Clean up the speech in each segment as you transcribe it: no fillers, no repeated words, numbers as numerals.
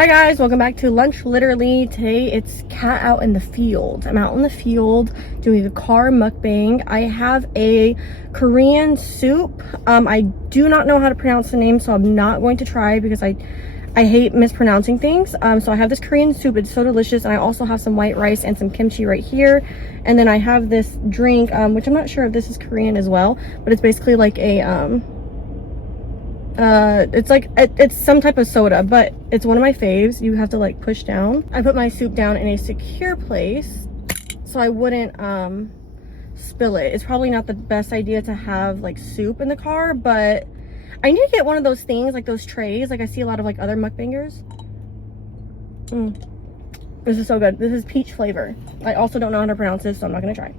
Hi guys, welcome back to lunch. Literally today it's cat out in the field. I'm out in the field doing a car mukbang. I have a Korean soup. I do not know how to pronounce the name, so I'm not going to try because I hate mispronouncing things. So I have this Korean soup. It's so delicious, and I also have some white rice and some kimchi right here. And then I have this drink, which I'm not sure if this is Korean as well, but it's basically like a it's some type of soda, but it's one of my faves. You have to like push down. I put my soup down in a secure place so I wouldn't spill it. It's probably not the best idea to have like soup in the car, but I need to get one of those things, like those trays, like I see a lot of like other mukbangers. This is so good. This is peach flavor. I also don't know how to pronounce this, so I'm not gonna try.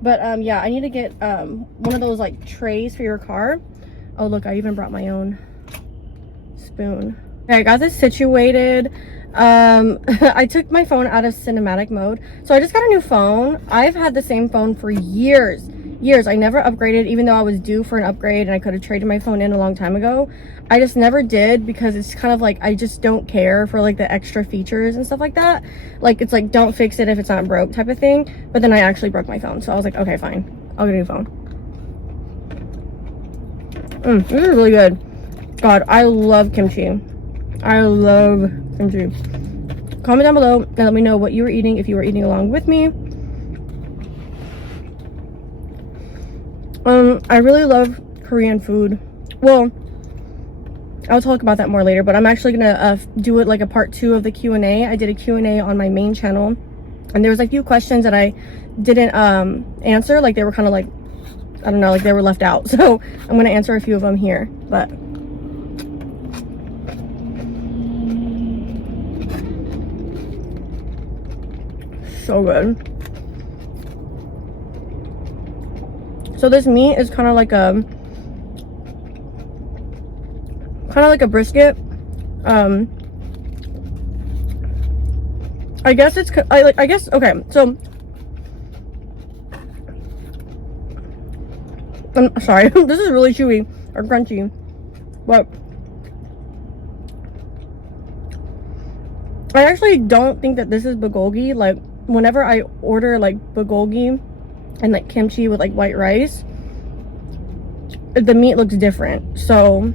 But yeah, I need to get one of those like trays for your car. Oh look, I even brought my own spoon. Okay, I got this situated. I took my phone out of cinematic mode, so I just got a new phone. I've had the same phone for years. I never upgraded, even though I was due for an upgrade and I could have traded my phone in a long time ago. I just never did because it's kind of like I just don't care for like the extra features and stuff like that. Like it's like don't fix it if it's not broke type of thing. But then I actually broke my phone, so I was like, okay, fine, I'll get a new phone. This is really good. God, I love kimchi. I love kimchi. Comment down below and let me know what you were eating, if you were eating along with me. I really love Korean food. Well, I'll talk about that more later, but I'm actually gonna do it like a part 2 of the Q&A. I did a Q&A on my main channel, and there was a few questions that I didn't answer. Like they were kind of like, I don't know, like they were left out. So I'm gonna answer a few of them here, but so good. So this meat is kind of like a brisket. I guess it's okay. So I'm sorry, this is really chewy or crunchy, but I actually don't think that this is bulgogi. Like whenever I order like bulgogi and like kimchi with like white rice, the meat looks different. So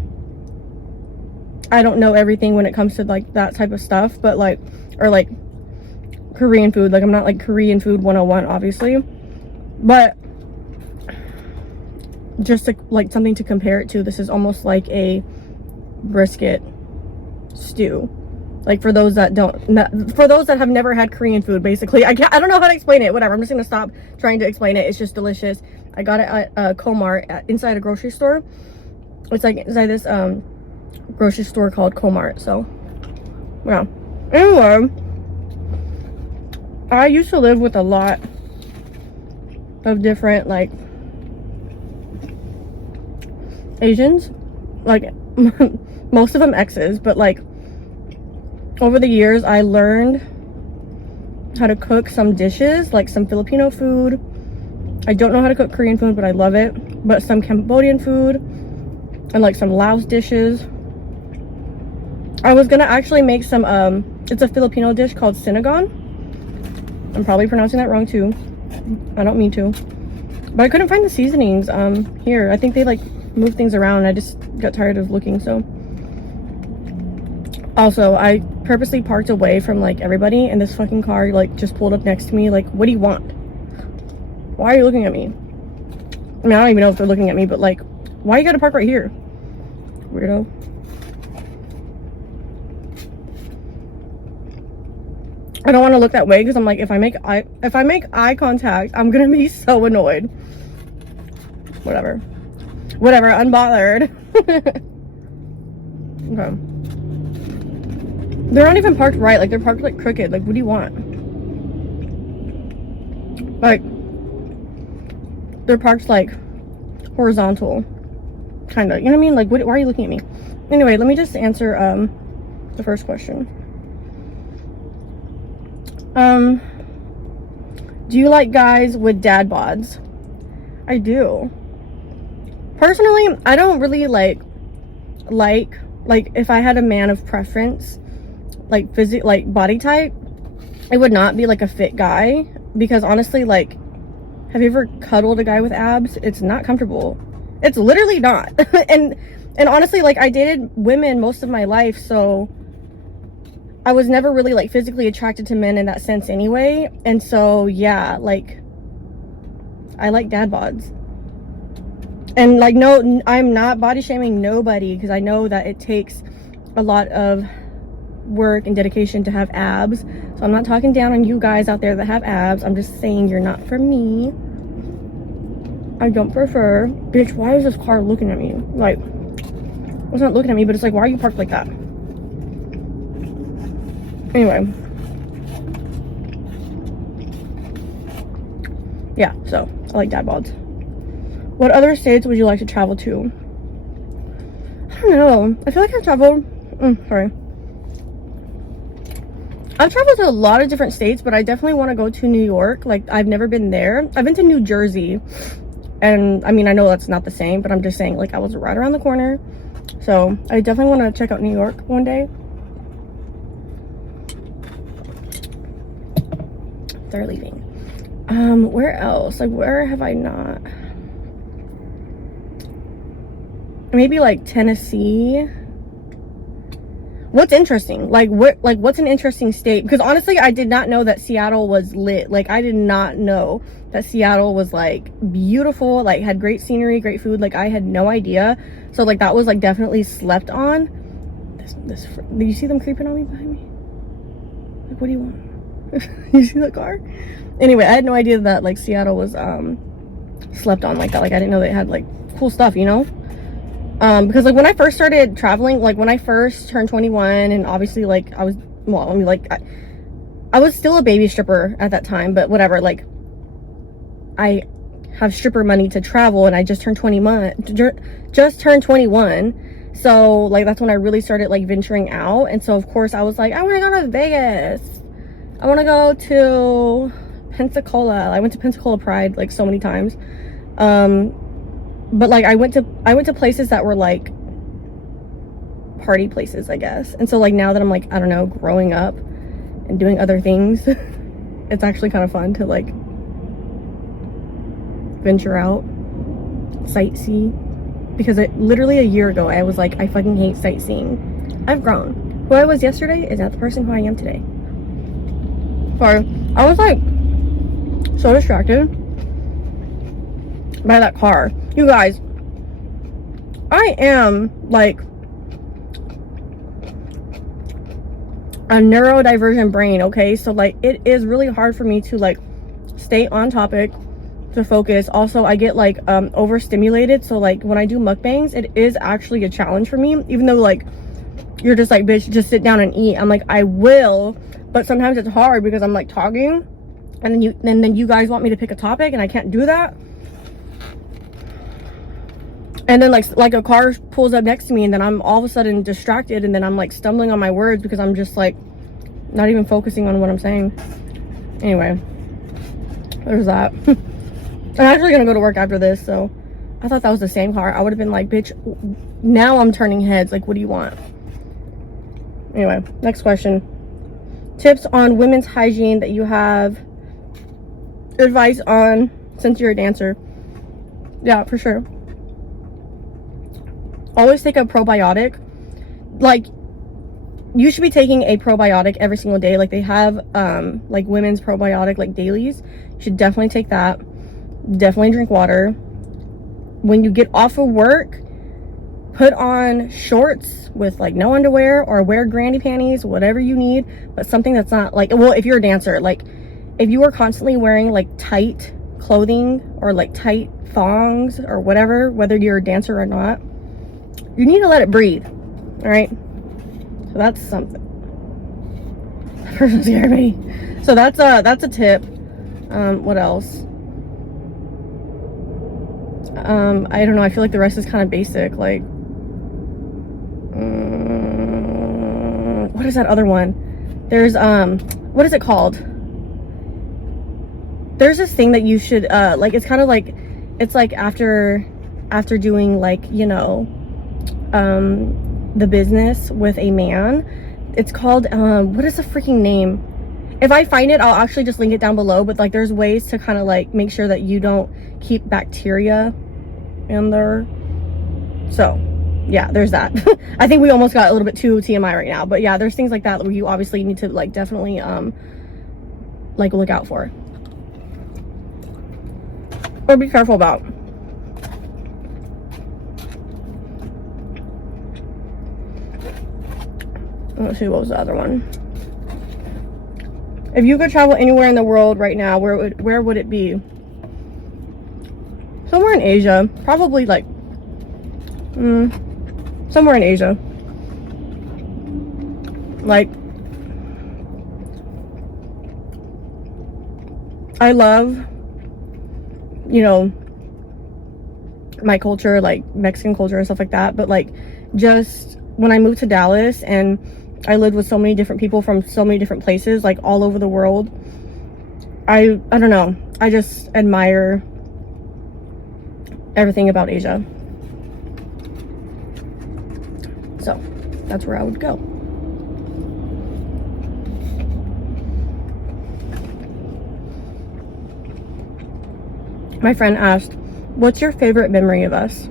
I don't know everything when it comes to like that type of stuff, but like, or like Korean food, like I'm not like Korean food 101 obviously, but just to, like something to compare it to, this is almost like a brisket stew. Like for those that for those that have never had Korean food, basically. I don't know how to explain it. Whatever, I'm just gonna stop trying to explain it. It's just delicious. I got it at Komart, inside a grocery store. It's like inside this grocery store called Komart. So yeah, anyway, I used to live with a lot of different like Asians, like most of them exes, but like over the years I learned how to cook some dishes, like some Filipino food. I don't know how to cook Korean food, but I love it. But some Cambodian food and like some Laos dishes. I was gonna actually make some it's a Filipino dish called sinigang. I'm probably pronouncing that wrong too. I don't mean to, but I couldn't find the seasonings here. I think they like move things around. I just got tired of looking. So also I purposely parked away from like everybody, and this fucking car like just pulled up next to me. Like, what do you want? Why are you looking at me? I mean, I don't even know if they're looking at me, but like, why you gotta park right here, weirdo? I don't want to look that way because I'm like, if I make eye contact, I'm gonna be so annoyed. Whatever, unbothered. Okay, they're not even parked right. Like they're parked like crooked. Like what do you want? Like they're parked like horizontal, kind of, you know what I mean? Like why are you looking at me? Anyway, let me just answer the first question. Do you like guys with dad bods? I do. Personally, I don't really like if I had a man of preference, like body type, it would not be like a fit guy, because honestly, like, have you ever cuddled a guy with abs? It's not comfortable. It's literally not. and honestly, like, I dated women most of my life, so I was never really like physically attracted to men in that sense anyway. And so yeah, like, I like dad bods. And like, no, I'm not body shaming nobody, because I know that it takes a lot of work and dedication to have abs. So I'm not talking down on you guys out there that have abs. I'm just saying you're not for me. I don't prefer. Bitch, why is this car looking at me? Like, it's not looking at me, but it's like, why are you parked like that? Anyway. Yeah, so I like dad bods. What other states would you like to travel to? I don't know. I feel like I've traveled... sorry. I've traveled to a lot of different states, but I definitely want to go to New York. Like, I've never been there. I've been to New Jersey. And, I mean, I know that's not the same, but I'm just saying, like, I was right around the corner. So, I definitely want to check out New York one day. They're leaving. Where else? Like, where have I not? Maybe, like, Tennessee. What's interesting? Like, what's an interesting state? Because honestly, I did not know that Seattle was lit. Like, I did not know that Seattle was like beautiful, like had great scenery, great food. Like, I had no idea. So like, that was like definitely slept on. Did you see them creeping on me behind me? Like, what do you want? You see that car? Anyway, I had no idea that like Seattle was slept on like that. Like, I didn't know they had like cool stuff, you know? Because like when I first started traveling, like when I first turned 21, and obviously like I was, well, I mean, like I was still a baby stripper at that time, but whatever, like I have stripper money to travel, and I just turned 21, so like that's when I really started like venturing out. And so of course I was like, I want to go to Vegas, I want to go to Pensacola. I went to Pensacola Pride like so many times. But like I went to places that were like party places, I guess. And so like now that I'm like, I don't know, growing up and doing other things, it's actually kind of fun to like venture out, sightsee. Because literally a year ago I was like, I fucking hate sightseeing. I've grown. Who I was yesterday is not the person who I am today. Sorry, I was like so distracted by that car. You guys, I am like a neurodivergent brain, okay? So like it is really hard for me to like stay on topic, to focus. Also, I get like overstimulated, so like when I do mukbangs, it is actually a challenge for me. Even though like you're just like, bitch, just sit down and eat, I'm like, I will, but sometimes it's hard because I'm like talking, and then you guys want me to pick a topic, and I can't do that. And then like a car pulls up next to me, and then I'm all of a sudden distracted, and then I'm like stumbling on my words because I'm just like not even focusing on what I'm saying. Anyway, there's that. I'm actually gonna go to work after this, so I thought that was the same car. I would have been like, bitch, now I'm turning heads. Like, what do you want? Anyway, next question. Tips on women's hygiene that you have advice on since you're a dancer. Yeah, for sure. Always take a probiotic. Like, you should be taking a probiotic every single day. Like, they have like women's probiotic like dailies. You should definitely take that. Definitely drink water. When you get off of work, put on shorts with like no underwear, or wear granny panties, whatever you need, but something that's not like, well, if you're a dancer, like if you are constantly wearing like tight clothing or like tight thongs or whatever, whether you're a dancer or not, you need to let it breathe. All right, so that's something. That person scared me. So that's a tip. What else? I don't know, I feel like the rest is kind of basic. Like what is that other one? There's what is it called? There's this thing that you should like, it's kind of like, it's like after doing like, you know, the business with a man, It's called, what is the freaking name? If I find it, I'll actually just link it down below. But like, there's ways to kind of like make sure that you don't keep bacteria in there. So yeah, there's that. I think we almost got a little bit too TMI right now, but yeah, there's things like that where you obviously need to like definitely like look out for or be careful about. Let's see, what was the other one? If you could travel anywhere in the world right now, where would it be? Somewhere in Asia, probably like somewhere in Asia. Like, I love, you know, my culture, like Mexican culture and stuff like that, but like, just when I moved to Dallas and I lived with so many different people from so many different places, like all over the world, I don't know, I just admire everything about Asia. So that's where I would go. My friend asked, what's your favorite memory of us?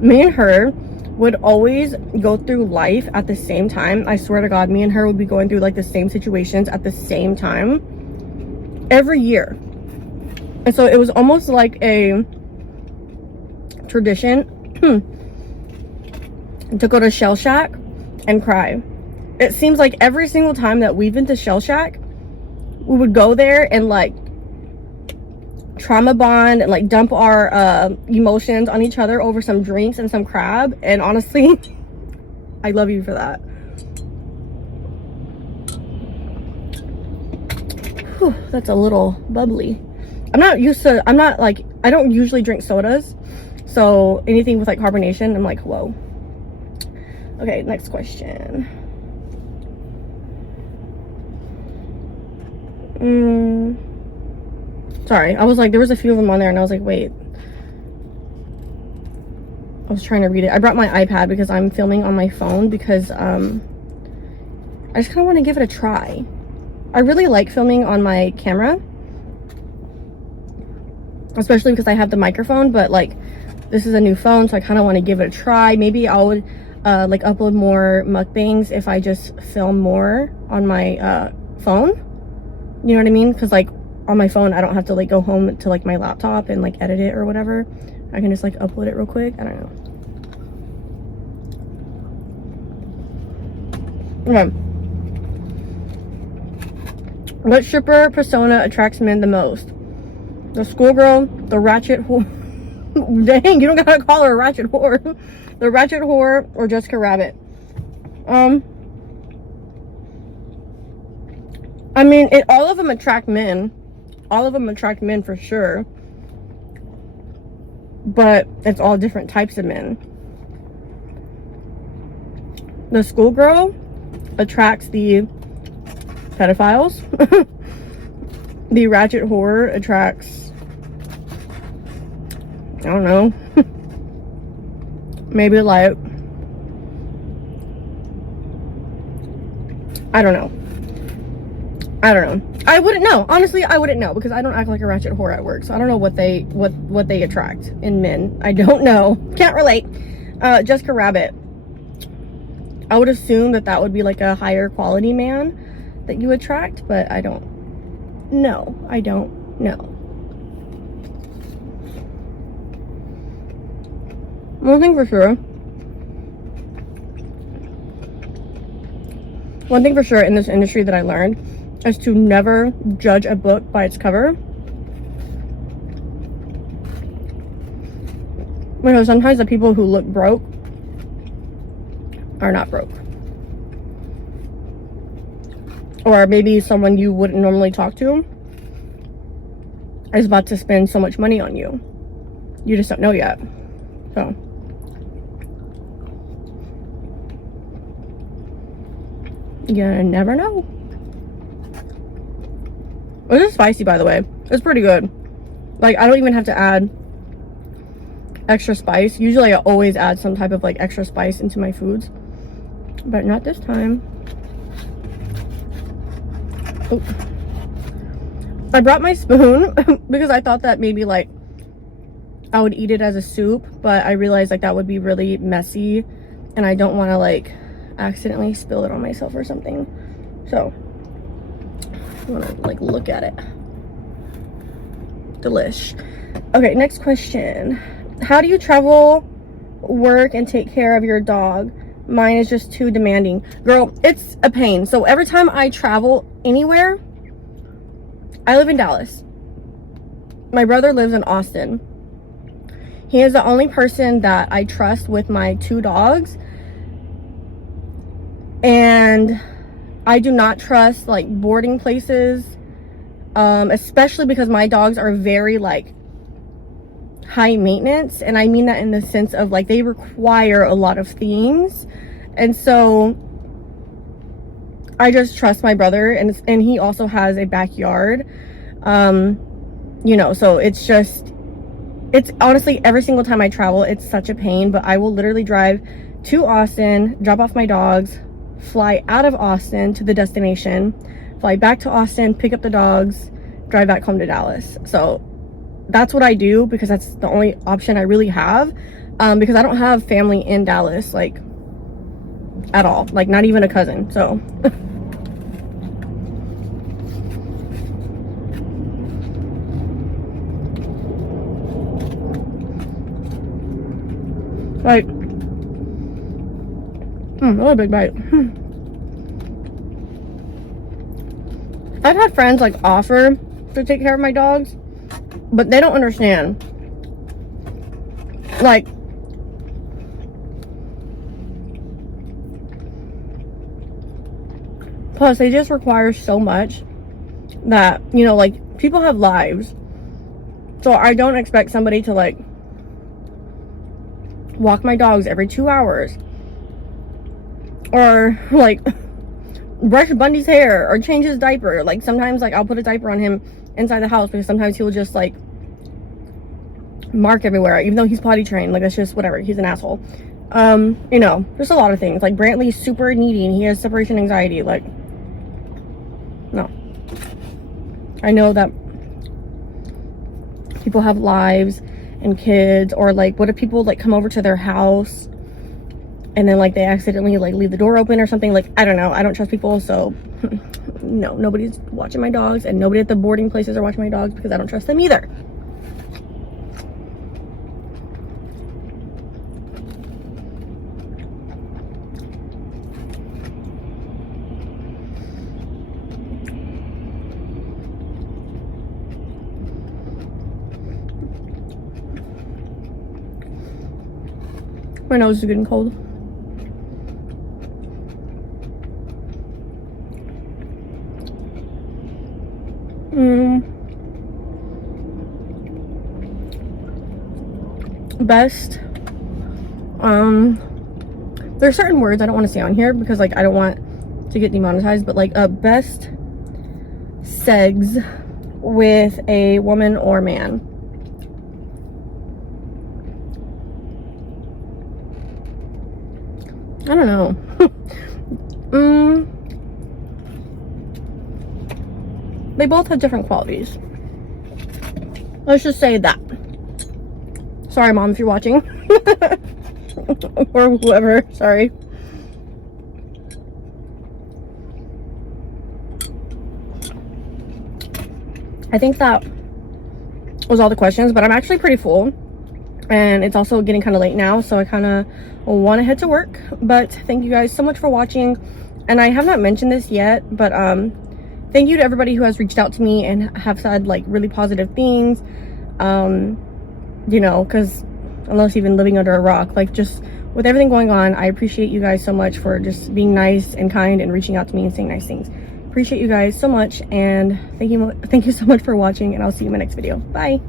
Me and her would always go through life at the same time. I swear to God, me and her would be going through like the same situations at the same time every year. And so it was almost like a tradition to go to Shell Shack and cry. It seems like every single time that we've been to Shell Shack, we would go there and like trauma bond and like dump our emotions on each other over some drinks and some crab. And honestly, I love you for that. Whew, that's a little bubbly. I don't usually drink sodas, so anything with like carbonation, I'm like, whoa. Okay, next question. Sorry, I was like, there was a few of them on there and I was like, wait. I was trying to read it. I brought my iPad because I'm filming on my phone because I just kind of want to give it a try. I really like filming on my camera, especially because I have the microphone, but like this is a new phone, so I kind of want to give it a try. Maybe I would like upload more mukbangs if I just film more on my phone. You know what I mean? Because like on my phone, I don't have to like go home to like my laptop and like edit it or whatever. I can just like upload it real quick. I don't know. Okay. What stripper persona attracts men the most? The schoolgirl, the ratchet whore. Dang, you don't gotta call her a ratchet whore. The ratchet whore or Jessica Rabbit. I mean, all of them attract men. All of them attract men for sure. But it's all different types of men. The schoolgirl attracts the pedophiles. The ratchet whore attracts, I don't know, maybe like, I don't know. I wouldn't know. Honestly, I wouldn't know because I don't act like a ratchet whore at work. So I don't know what they attract in men. I don't know. Can't relate. Jessica Rabbit. I would assume that would be like a higher quality man that you attract, but I don't know. I don't know. One thing for sure in this industry that I learned is to never judge a book by its cover. Because sometimes the people who look broke are not broke. Or maybe someone you wouldn't normally talk to is about to spend so much money on you. You just don't know yet. So. You never know. This is spicy, by the way. It's pretty good. Like, I don't even have to add extra spice. Usually I always add some type of like extra spice into my foods. but not this time. Oh. I brought my spoon because I thought that maybe like I would eat it as a soup, but I realized like that would be really messy and I don't want to like accidentally spill it on myself or something. So I want to like look at it. Delish. Okay, next question. How do you travel, work, and take care of your dog? Mine is just too demanding. Girl, it's a pain. So every time I travel anywhere, I live in Dallas. My brother lives in Austin. He is the only person that I trust with my 2 dogs. And I do not trust like boarding places, especially because my dogs are very like high maintenance. And I mean that in the sense of like they require a lot of things. And so I just trust my brother, and he also has a backyard, you know, so it's honestly every single time I travel it's such a pain, but I will literally drive to Austin, drop off my dogs, fly out of Austin to the destination, fly back to Austin, pick up the dogs, drive back home to Dallas. So that's what I do because that's the only option I really have, because I don't have family in Dallas like at all, like not even a cousin. So like really big bite. I've had friends like offer to take care of my dogs, but they don't understand. Like, plus they just require so much that, you know, like people have lives. So I don't expect somebody to like walk my dogs every 2 hours or like brush Bundy's hair or change his diaper. Like sometimes like I'll put a diaper on him inside the house because sometimes he'll just like mark everywhere even though he's potty trained. Like that's just whatever, he's an asshole. You know, there's a lot of things. Like Brantley's super needy and he has separation anxiety. Like no, I know that people have lives and kids, or like what if people like come over to their house and then like they accidentally like leave the door open or something. Like I don't know, I don't trust people. So no, nobody's watching my dogs, and nobody at the boarding places are watching my dogs because I don't trust them either. My nose is getting cold. Best. There's certain words I don't want to say on here because like I don't want to get demonetized, but like best seggs with a woman or man. I don't know. They both have different qualities. Let's just say that. Sorry, Mom, if you're watching. Or whoever. Sorry. I think that was all the questions, but I'm actually pretty full. And it's also getting kind of late now, so I kind of want to head to work. But thank you guys so much for watching. And I have not mentioned this yet, but thank you to everybody who has reached out to me and have said like really positive things. You know, because unless you've been living under a rock, like just with everything going on, I appreciate you guys so much for just being nice and kind and reaching out to me and saying nice things. Appreciate you guys so much, and thank you so much for watching, and I'll see you in my next video. Bye.